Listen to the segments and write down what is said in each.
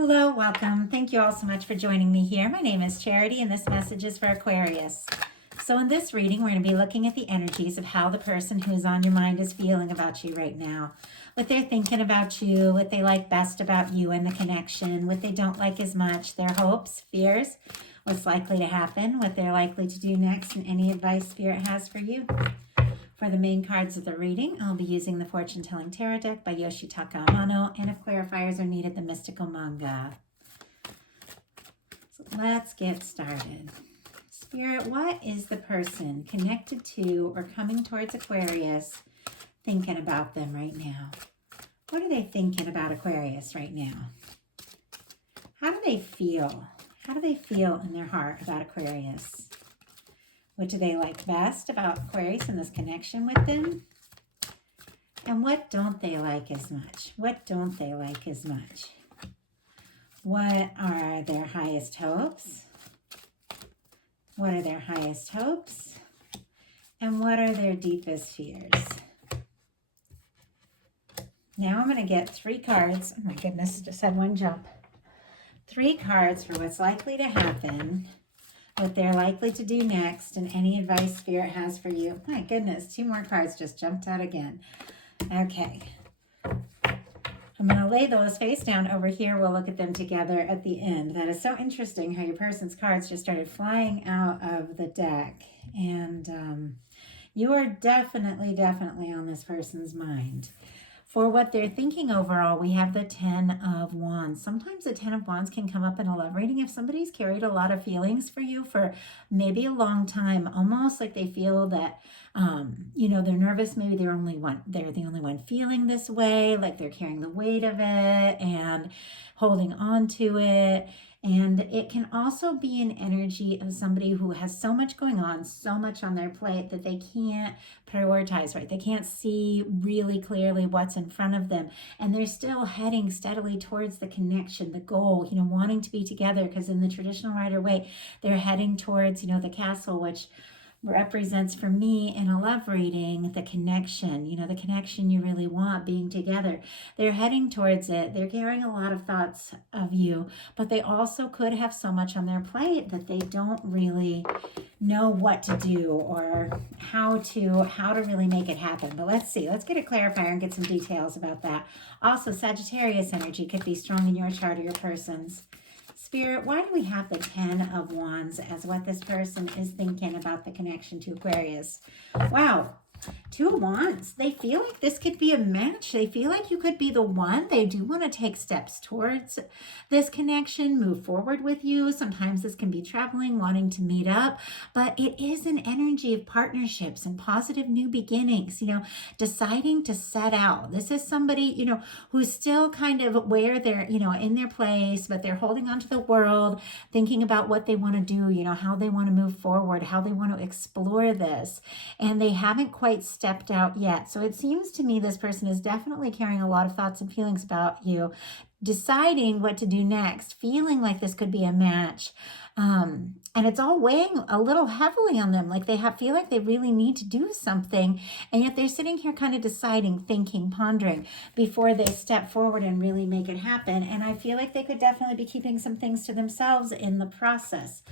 Hello, welcome. Thank you all so much for joining me here. My name is Charity and this message is for Aquarius. So in this reading, we're going to be looking at the energies of how the person who's on your mind is feeling about you right now. What they're thinking about you, what they like best about you and the connection, what they don't like as much, their hopes, fears, what's likely to happen, what they're likely to do next, and any advice Spirit has for you. For the main cards of the reading, I'll be using the Fortune Telling Tarot deck by Yoshitaka Amano, and if clarifiers are needed, the Mystical Manga. So let's get started. Spirit, what is the person connected to or coming towards Aquarius thinking about them right now? What are they thinking about Aquarius right now? How do they feel? How do they feel in their heart about Aquarius? What do they like best about Aquarius and this connection with them? And what don't they like as much? What don't they like as much? What are their highest hopes? What are their highest hopes? And what are their deepest fears? Now I'm going to get 3 cards. Oh my goodness, just had one jump. 3 cards for what's likely to happen, what they're likely to do next, and any advice Spirit has for you. My goodness, 2 more cards just jumped out again. Okay. I'm going to lay those face down over here. We'll look at them together at the end. That is so interesting how your person's cards just started flying out of the deck. And you are definitely on this person's mind. For what they're thinking overall, we have the 10 of Wands. Sometimes the 10 of Wands can come up in a love reading if somebody's carried a lot of feelings for you for maybe a long time, almost like they feel that, they're nervous. Maybe they're the only one feeling this way, like they're carrying the weight of it and holding on to it. And it can also be an energy of somebody who has so much going on, so much on their plate that they can't prioritize right. They can't see really clearly what's in front of them. And they're still heading steadily towards the connection, the goal, wanting to be together, because in the traditional Rider-Waite, they're heading towards, the castle, which represents for me in a love reading the connection, the connection you really want, being together. They're heading towards it. They're carrying a lot of thoughts of you, but they also could have so much on their plate that they don't really know what to do or how to really make it happen. But let's see. Let's get a clarifier and get some details about that. Also, Sagittarius energy could be strong in your chart or your person's. Spirit, why do we have the 10 of Wands as what this person is thinking about the connection to Aquarius? Wow. 2 of Wands. They feel like this could be a match. They feel like you could be the one. They do want to take steps towards this connection, move forward with you. Sometimes this can be traveling, wanting to meet up, but it is an energy of partnerships and positive new beginnings, deciding to set out. This is somebody, who's still kind of where they're, in their place, but they're holding on to the world, thinking about what they want to do, how they want to move forward, how they want to explore this. And they haven't quite stepped out yet. So it seems to me this person is definitely carrying a lot of thoughts and feelings about you, deciding what to do next, feeling like this could be a match. And it's all weighing a little heavily on them. Like they feel like they really need to do something. And yet they're sitting here kind of deciding, thinking, pondering before they step forward and really make it happen. And I feel like they could definitely be keeping some things to themselves in the process.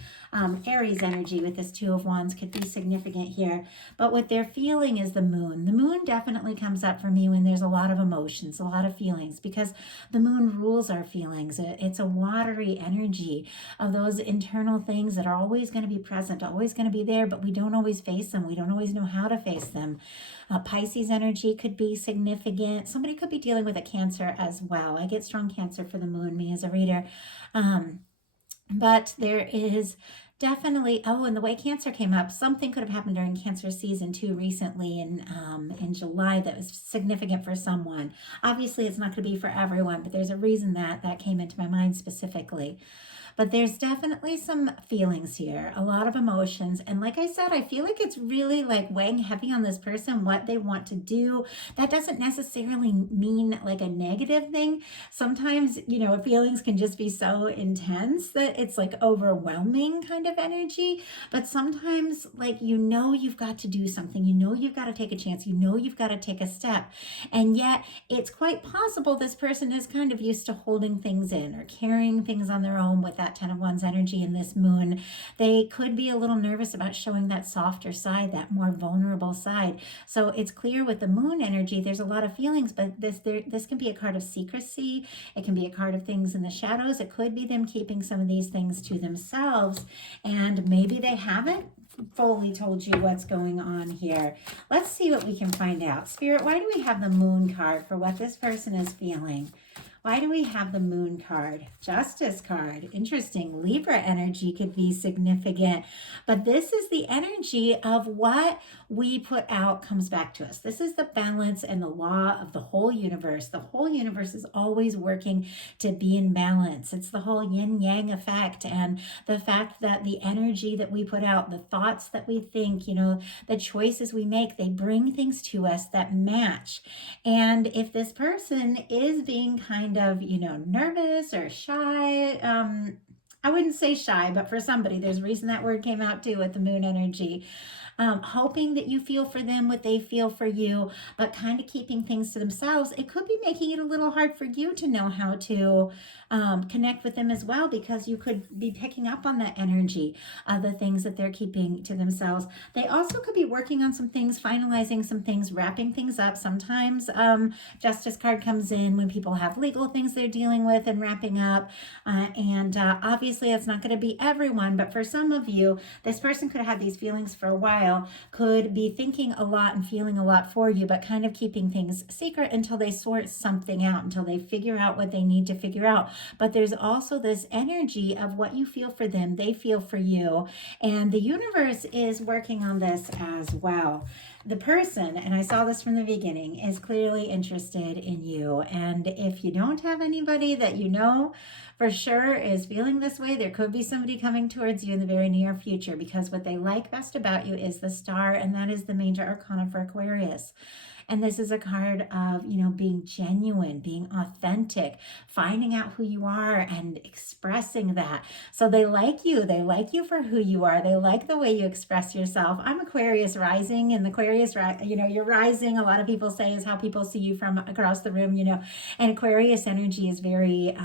Aries energy with this 2 of Wands could be significant here. But what they're feeling is the moon. The moon definitely comes up for me when there's a lot of emotions, a lot of feelings, because the moon rules our feelings. It's a watery energy of those internal things that are always going to be present, always going to be there, but we don't always face them. We don't always know how to face them. Pisces energy could be significant. Somebody could be dealing with a Cancer as well. I get strong Cancer for the moon, me as a reader. But there is definitely, and the way Cancer came up, something could have happened during Cancer season 2 recently in July that was significant for someone. Obviously, it's not going to be for everyone, but there's a reason that came into my mind specifically. but there's definitely some feelings here, a lot of emotions. And like I said, I feel like it's really like weighing heavy on this person, what they want to do. That doesn't necessarily mean like a negative thing. Sometimes, you know, feelings can just be so intense that it's like overwhelming kind of energy. But sometimes, like, you know, you've got to do something, you know, you've got to take a chance, you know, you've got to take a step. And yet, it's quite possible this person is kind of used to holding things in or carrying things on their own with that 10 of Wands energy in this moon. They could be a little nervous about showing that softer side, that more vulnerable side. So it's clear with the moon energy, there's a lot of feelings, but this can be a card of secrecy. It can be a card of things in the shadows. It could be them keeping some of these things to themselves, and maybe they haven't fully told you what's going on here. Let's see what we can find out. Spirit, why do we have the moon card for what this person is feeling? Why do we have the moon card? Justice card. Interesting. Libra energy could be significant. But this is the energy of what we put out comes back to us. This is the balance and the law of the whole universe. The whole universe is always working to be in balance. It's the whole yin-yang effect, and the fact that the energy that we put out, the thoughts that we think, you know, the choices we make, they bring things to us that match. And if this person is being kind of, you know, nervous or shy, I wouldn't say shy, but for somebody, there's a reason that word came out too with the moon energy. Hoping that you feel for them what they feel for you, but kind of keeping things to themselves. It could be making it a little hard for you to know how to connect with them as well, because you could be picking up on that energy of the things that they're keeping to themselves. They also could be working on some things, finalizing some things, wrapping things up. Sometimes Justice card comes in when people have legal things they're dealing with and wrapping up. Obviously, it's not going to be everyone, but for some of you, this person could have had these feelings for a while, could be thinking a lot and feeling a lot for you, but kind of keeping things secret until they sort something out, until they figure out what they need to figure out. But there's also this energy of what you feel for them, they feel for you, and the universe is working on this as well. The person, and I saw this from the beginning, is clearly interested in you. And if you don't have anybody that you know for sure is feeling this way, there could be somebody coming towards you in the very near future, because what they like best about you is the star, and that is the major arcana for Aquarius. And this is a card of, you know, being genuine, being authentic, finding out who you are and expressing that. So they like you. They like you for who you are. They like the way you express yourself. I'm Aquarius rising, and Aquarius, you know, your rising, a lot of people say, is how people see you from across the room, you know. And Aquarius energy is very,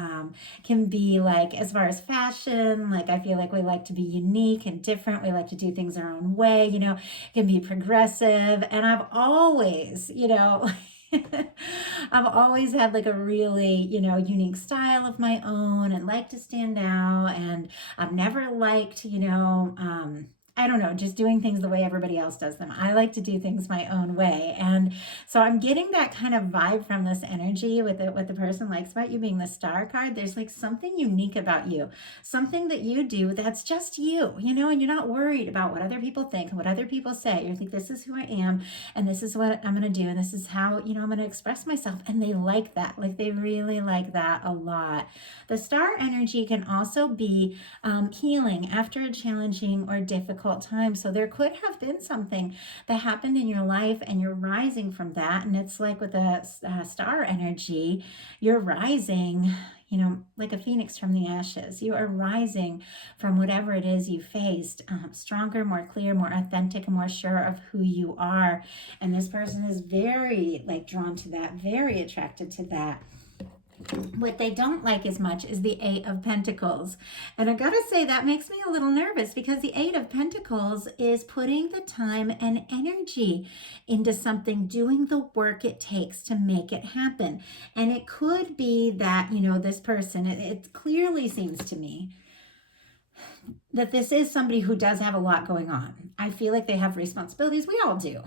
can be like, as far as fashion, like I feel like we like to be unique and different. We like to do things our own way, you know, it can be progressive. And I've always, you know, I've always had like a really, you know, unique style of my own and like to stand out. And I've never liked, you know, I don't know, just doing things the way everybody else does them. I like to do things my own way. And so I'm getting that kind of vibe from this energy with it, what the person likes about you being the star card. There's like something unique about you, something that you do that's just you know, and you're not worried about what other people think and what other people say. You think, this is who I am, and this is what I'm going to do, and this is how, you know, I'm going to express myself. And they like that. Like, they really like that a lot. The star energy can also be healing after a challenging or difficult time. So there could have been something that happened in your life, and you're rising from that. And it's like with the star energy, you're rising, you know, like a phoenix from the ashes. You are rising from whatever it is you faced, stronger, more clear, more authentic, and more sure of who you are. And this person is very like drawn to that, very attracted to that. What they don't like as much is the Eight of Pentacles. And I gotta say, that makes me a little nervous, because the Eight of Pentacles is putting the time and energy into something, doing the work it takes to make it happen. And it could be that, you know, this person, it clearly seems to me that this is somebody who does have a lot going on. I feel like they have responsibilities. We all do,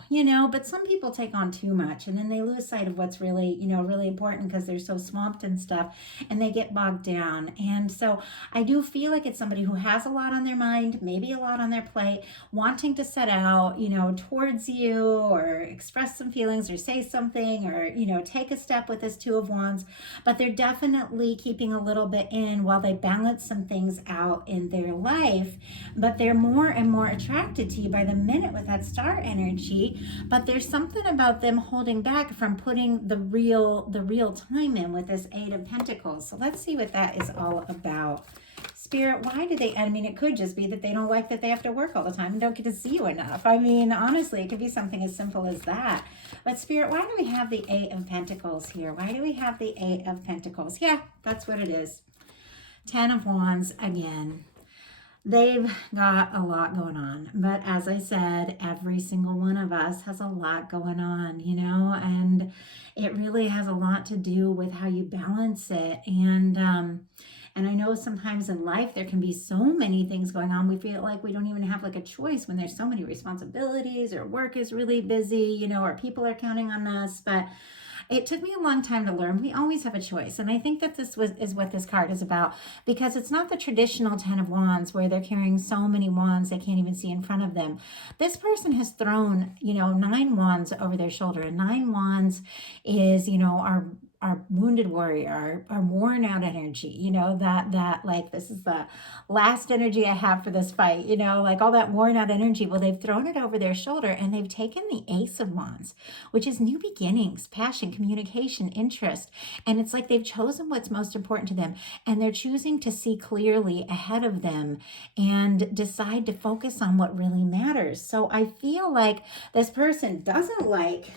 but some people take on too much and then they lose sight of what's really, really important because they're so swamped and stuff and they get bogged down. And so I do feel like it's somebody who has a lot on their mind, maybe a lot on their plate, wanting to set out, towards you or express some feelings or say something or, take a step with this Two of Wands, but they're definitely keeping a little bit in while they balance some things out in their life. But they're more and more attracted to you by the minute with that star energy. But there's something about them holding back from putting the real time in with this Eight of Pentacles. So let's see what that is all about. Spirit, why do they, it could just be that they don't like that they have to work all the time and don't get to see you enough. Honestly, it could be something as simple as that. But Spirit, why do we have the Eight of Pentacles here? Why do we have the Eight of Pentacles? Yeah, that's what it is. Ten of Wands again. They've got a lot going on. But as I said, every single one of us has a lot going on, and it really has a lot to do with how you balance it. And I know sometimes in life there can be so many things going on. We feel like we don't even have like a choice when there's so many responsibilities or work is really busy, or people are counting on us. But it took me a long time to learn. We always have a choice. And I think that is what this card is about, because it's not the traditional Ten of Wands where they're carrying so many wands they can't even see in front of them. This person has thrown, 9 wands over their shoulder. And 9 wands is, our wounded warrior, our worn out energy, that like, this is the last energy I have for this fight, like all that worn out energy. Well, they've thrown it over their shoulder and they've taken the Ace of Wands, which is new beginnings, passion, communication, interest. And it's like they've chosen what's most important to them and they're choosing to see clearly ahead of them and decide to focus on what really matters. So I feel like this person doesn't like,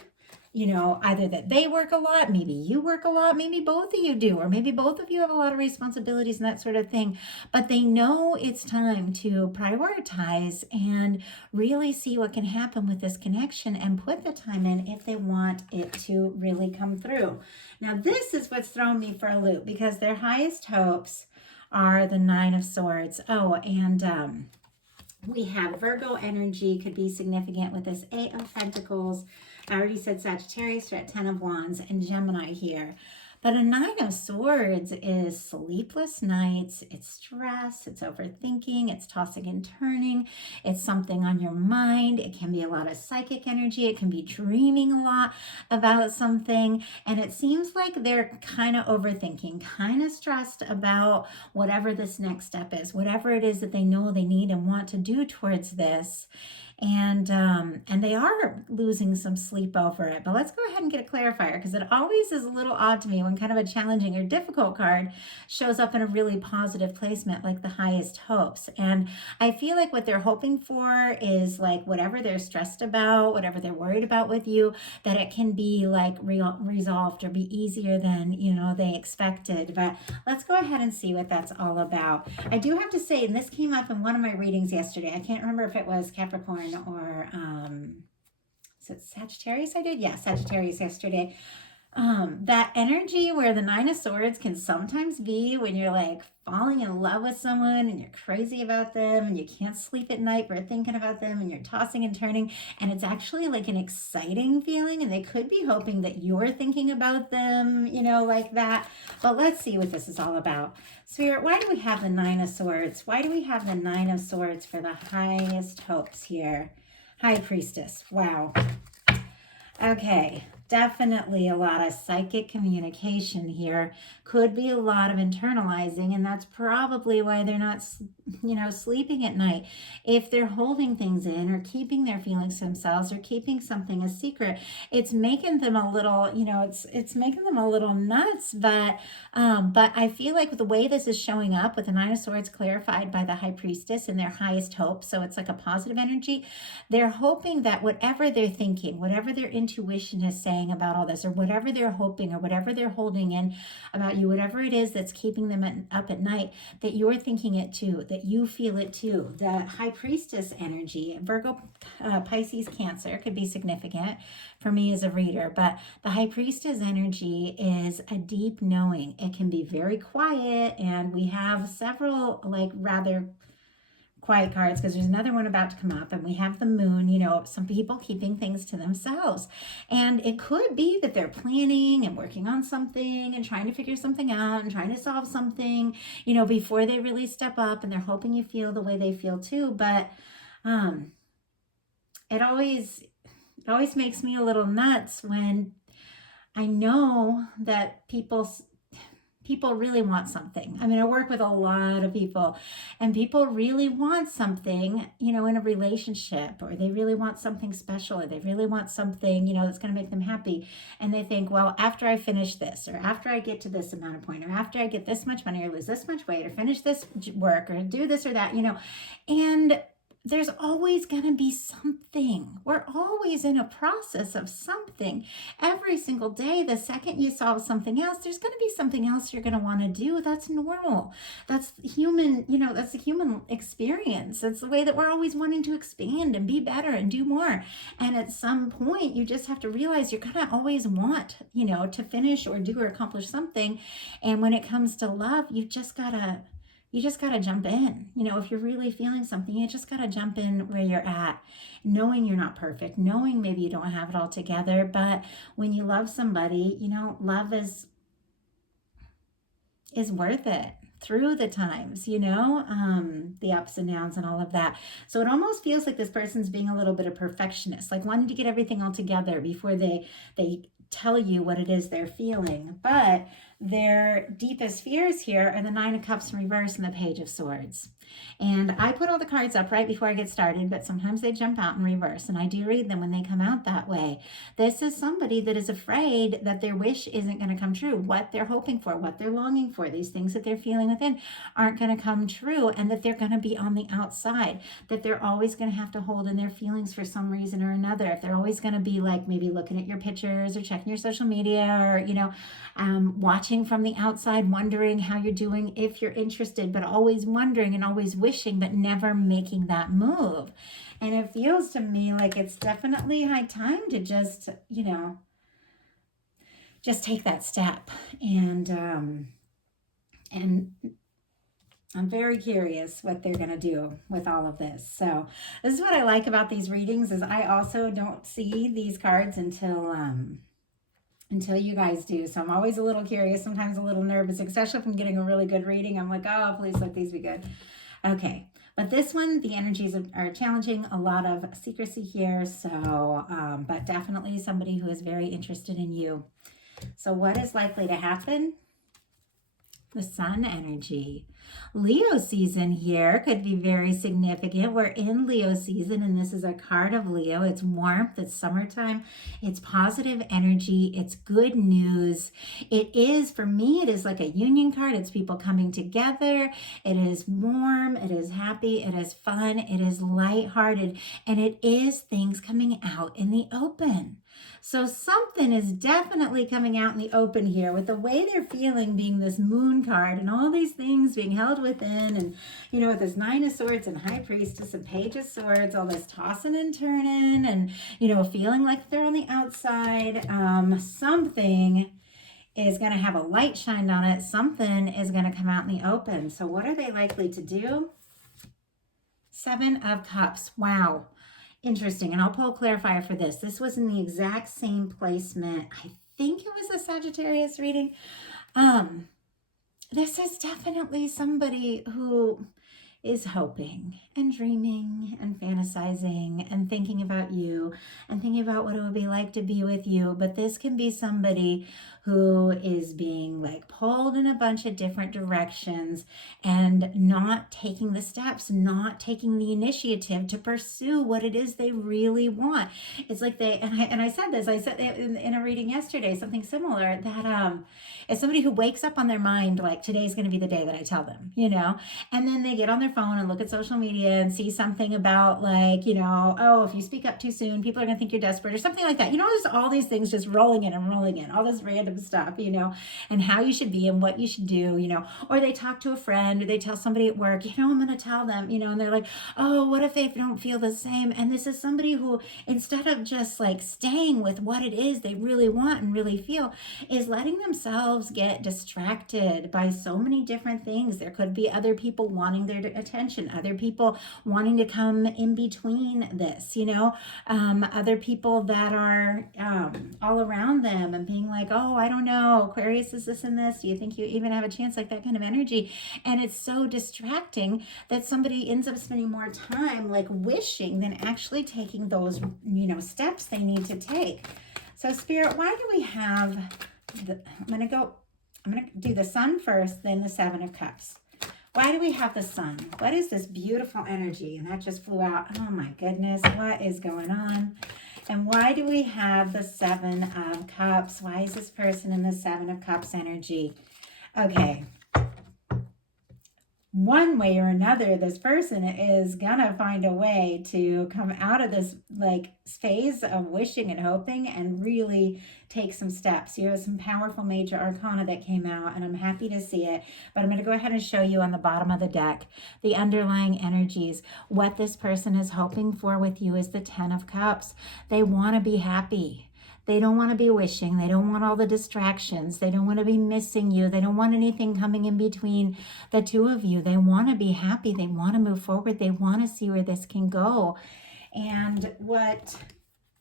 either that they work a lot, maybe you work a lot, maybe both of you do, or maybe both of you have a lot of responsibilities and that sort of thing. But they know it's time to prioritize and really see what can happen with this connection and put the time in if they want it to really come through. Now, this is what's thrown me for a loop because their highest hopes are the Nine of Swords. Oh, and we have Virgo energy could be significant with this Eight of Pentacles. I already said Sagittarius, we're at 10 of Wands, and Gemini here. But a Nine of Swords is sleepless nights, it's stress, it's overthinking, it's tossing and turning, it's something on your mind. It can be a lot of psychic energy, it can be dreaming a lot about something, and it seems like they're kind of overthinking, kind of stressed about whatever this next step is, whatever it is that they know they need and want to do towards this. And they are losing some sleep over it. But let's go ahead and get a clarifier, because it always is a little odd to me when kind of a challenging or difficult card shows up in a really positive placement like the highest hopes. And I feel like what they're hoping for is like whatever they're stressed about, whatever they're worried about with you, that it can be like resolved or be easier than, they expected. But let's go ahead and see what that's all about. I do have to say, and this came up in one of my readings yesterday, I can't remember if it was Capricorn or is it Sagittarius I did? Yeah, Sagittarius yesterday. That energy where the Nine of Swords can sometimes be when you're like falling in love with someone and you're crazy about them and you can't sleep at night for thinking about them and you're tossing and turning, and it's actually like an exciting feeling, and they could be hoping that you're thinking about them, like that. But let's see what this is all about. Spirit, why do we have the Nine of Swords? Why do we have the Nine of Swords for the highest hopes here? High Priestess. Wow. Okay. Definitely a lot of psychic communication here. Could be a lot of internalizing, and that's probably why they're not, sleeping at night. If they're holding things in or keeping their feelings to themselves or keeping something a secret, it's making them a little, it's making them a little nuts. But I feel like the way this is showing up with the Nine of Swords clarified by the High Priestess and their highest hope, so it's like a positive energy. They're hoping that whatever they're thinking, whatever their intuition is saying about all this, or whatever they're hoping or whatever they're holding in about you, whatever it is that's keeping them up at night, that you're thinking it too, that you feel it too. The High Priestess energy, Virgo, Pisces, Cancer could be significant for me as a reader, but the High Priestess energy is a deep knowing. It can be very quiet, and we have several like rather quiet cards because there's another one about to come up, and we have the moon. You know, some people keeping things to themselves, and it could be that they're planning and working on something and trying to figure something out and trying to solve something, you know, before they really step up, and they're hoping you feel the way they feel too. But it always makes me a little nuts when I know that people really want something. I mean, I work with a lot of people, and people really want something, you know, in a relationship, or they really want something special, or they really want something, you know, that's going to make them happy. And they think, well, after I finish this, or after I get to this amount of point, or after I get this much money, or lose this much weight, or finish this work, or do this or that, you know, and there's always going to be something. We're always in a process of something. Every single day, the second you solve something else, there's going to be something else you're going to want to do. That's normal. That's human, you know, that's a human experience. It's the way that we're always wanting to expand and be better and do more. And at some point, you just have to realize you're going to always want, you know, to finish or do or accomplish something. And when it comes to love, you just got to jump in. You know, if you're really feeling something, you just got to jump in where you're at, knowing you're not perfect, knowing maybe you don't have it all together. But when you love somebody, you know, love is worth it through the times, you know, the ups and downs and all of that. So it almost feels like this person's being a little bit of perfectionist, like wanting to get everything all together before they tell you what it is they're feeling. But their deepest fears here are the Nine of Cups in reverse and the Page of Swords. And I put all the cards up right before I get started, but sometimes they jump out in reverse, and I do read them when they come out that way. This is somebody that is afraid that their wish isn't going to come true. What they're hoping for, what they're longing for, these things that they're feeling within aren't going to come true, and that they're going to be on the outside, that they're always going to have to hold in their feelings for some reason or another. If they're always going to be like maybe looking at your pictures or checking your social media, or, you know, watching from the outside, wondering how you're doing if you're interested, but always wondering and always wishing, but never making that move. And it feels to me like it's definitely high time to just, you know, just take that step. And I'm very curious what they're going to do with all of this. So this is what I like about these readings, is I also don't see these cards until you guys do. So I'm always a little curious, sometimes a little nervous, especially if I'm getting a really good reading. I'm like, oh, please let these be good. Okay, but this one, the energies are challenging, a lot of secrecy here. So, but definitely somebody who is very interested in you. So what is likely to happen? The Sun energy. Leo season here could be very significant. We're in Leo season, and this is a card of Leo. It's warmth, it's summertime, it's positive energy, it's good news. It is, for me, it is like a union card. It's people coming together. It is warm, it is happy, it is fun, it is lighthearted, and it is things coming out in the open. So something is definitely coming out in the open here, with the way they're feeling being this moon card and all these things being held within, and, you know, with this Nine of Swords and High Priestess and Page of Swords, all this tossing and turning and, you know, feeling like they're on the outside. Something is going to have a light shined on it. Something is going to come out in the open. So what are they likely to do? Seven of Cups. Wow. Interesting. And I'll pull a clarifier for this. This was in the exact same placement. I think it was a Sagittarius reading. This is definitely somebody who is hoping and dreaming and fantasizing and thinking about you and thinking about what it would be like to be with you. But this can be somebody who is being like pulled in a bunch of different directions and not taking the steps, not taking the initiative to pursue what it is they really want. It's like I said this, I said in a reading yesterday, something similar, that it's somebody who wakes up on their mind like, today's going to be the day that I tell them, you know, and then they get on their phone and look at social media and see something about like, you know, oh, if you speak up too soon, people are going to think you're desperate or something like that. You know, there's all these things just rolling in, all this random of stuff, you know, and how you should be and what you should do, you know, or they talk to a friend or they tell somebody at work, you know, I'm going to tell them, you know, and they're like, oh, what if they don't feel the same? And this is somebody who, instead of just like staying with what it is they really want and really feel, is letting themselves get distracted by so many different things. There could be other people wanting their attention, other people wanting to come in between this, you know, other people that are all around them and being like, oh, I don't know, Aquarius is this and this. Do you think you even have a chance? Like that kind of energy. And it's so distracting that somebody ends up spending more time like wishing than actually taking those, you know, steps they need to take. So Spirit, why do we have I'm going to do the Sun first, then the Seven of Cups. Why do we have the Sun? What is this beautiful energy? And that just flew out. Oh my goodness, what is going on? And why do we have the Seven of Cups? Why is this person in the Seven of Cups energy? Okay. One way or another, this person is gonna find a way to come out of this like phase of wishing and hoping and really take some steps. You have some powerful major arcana that came out, and I'm happy to see it. But I'm going to go ahead and show you on the bottom of the deck the underlying energies. What this person is hoping for with you is the Ten of Cups. They want to be happy. They don't want to be wishing. They don't want all the distractions. They don't want to be missing you. They don't want anything coming in between the two of you. They want to be happy. They want to move forward. They want to see where this can go. And what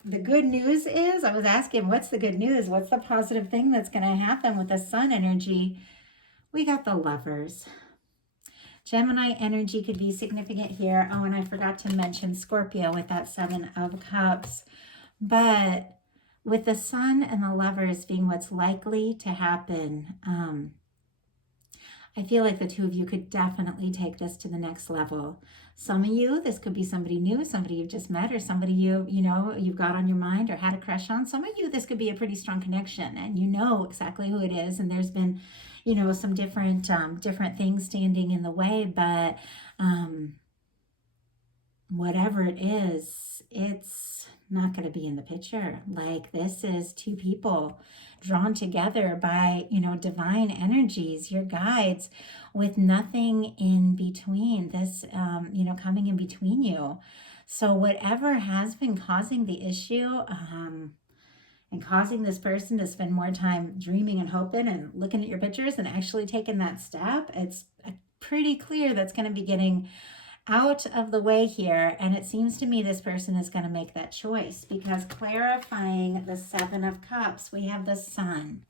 the good news is, I was asking, what's the good news? What's the positive thing that's going to happen with the Sun energy? We got the Lovers. Gemini energy could be significant here. Oh, and I forgot to mention Scorpio with that Seven of Cups. But with the Sun and the Lovers being what's likely to happen, I feel like the two of you could definitely take this to the next level. Some of you, this could be somebody new, somebody you've just met, or somebody you've got on your mind or had a crush on. Some of you, this could be a pretty strong connection, and you know exactly who it is. And there's been, you know, some different things standing in the way, but whatever it is, it's not going to be in the picture. Like, this is two people drawn together by, you know, divine energies, your guides, with nothing in between this, you know, coming in between you. So whatever has been causing the issue, and causing this person to spend more time dreaming and hoping and looking at your pictures and actually taking that step, it's pretty clear that's going to be getting out of the way here. And it seems to me this person is going to make that choice, because clarifying the Seven of Cups, we have the Sun.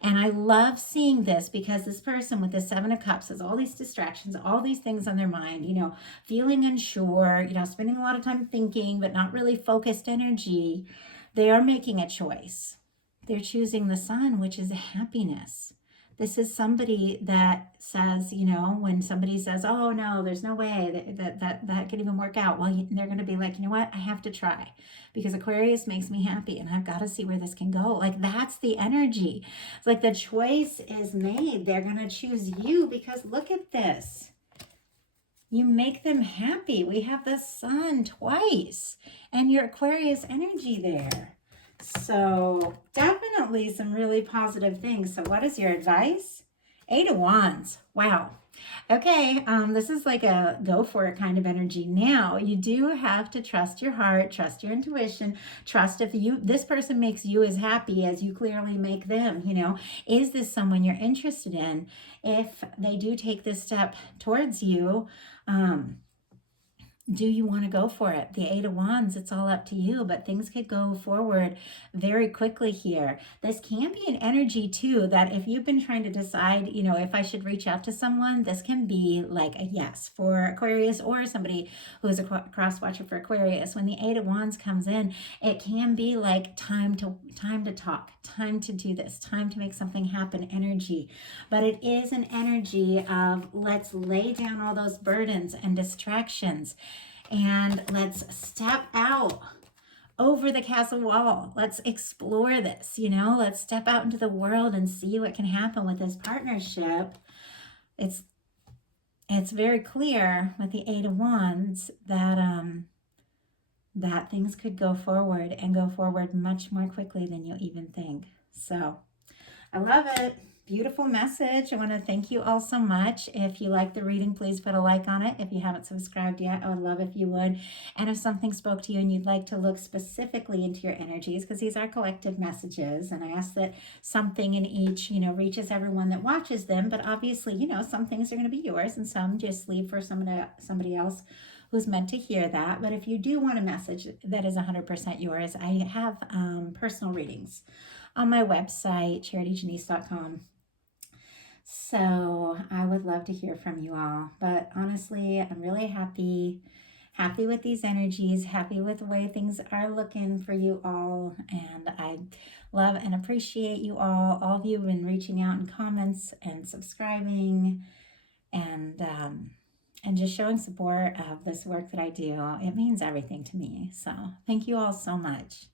And I love seeing this because this person with the Seven of Cups has all these distractions, all these things on their mind, you know, feeling unsure, you know, spending a lot of time thinking, but not really focused energy. They are making a choice. They're choosing the Sun, which is happiness. This is somebody that says, you know, when somebody says, oh, no, there's no way that could even work out. Well, they're going to be like, you know what? I have to try, because Aquarius makes me happy and I've got to see where this can go. Like, that's the energy. It's like the choice is made. They're going to choose you because look at this. You make them happy. We have the Sun twice and your Aquarius energy there. So definitely some really positive things. So what is your advice? 8 of Wands. Wow. Okay, this is like a go for it kind of energy. Now, you do have to trust your heart, trust your intuition, trust if this person makes you as happy as you clearly make them, you know. Is this someone you're interested in? If they do take this step towards you, do you want to go for it? The 8 of Wands, it's all up to you, but things could go forward very quickly here. This can be an energy too, that if you've been trying to decide, you know, if I should reach out to someone, this can be like a yes for Aquarius or somebody who is a cross watcher for Aquarius. When the 8 of Wands comes in, it can be like time to talk, time to do this, time to make something happen energy. But it is an energy of let's lay down all those burdens and distractions, and let's step out over the castle wall. Let's explore this, you know, let's step out into the world and see what can happen with this partnership. It's very clear with the 8 of Wands that that things could go forward and go forward much more quickly than you even think. So I love it. Beautiful message. I want to thank you all so much. If you like the reading, please put a like on it. If you haven't subscribed yet, I would love if you would. And if something spoke to you and you'd like to look specifically into your energies, because these are collective messages, and I ask that something in each, reaches everyone that watches them. But obviously, some things are going to be yours and some just leave for somebody else who's meant to hear that. But if you do want a message that is 100% yours, I have personal readings on my website, charityjanice.com. So I would love to hear from you all. But honestly, I'm really happy with these energies, happy with the way things are looking for you all. And I love and appreciate you all of you have been reaching out in comments and subscribing and just showing support of this work that I do. It means everything to me. So thank you all so much.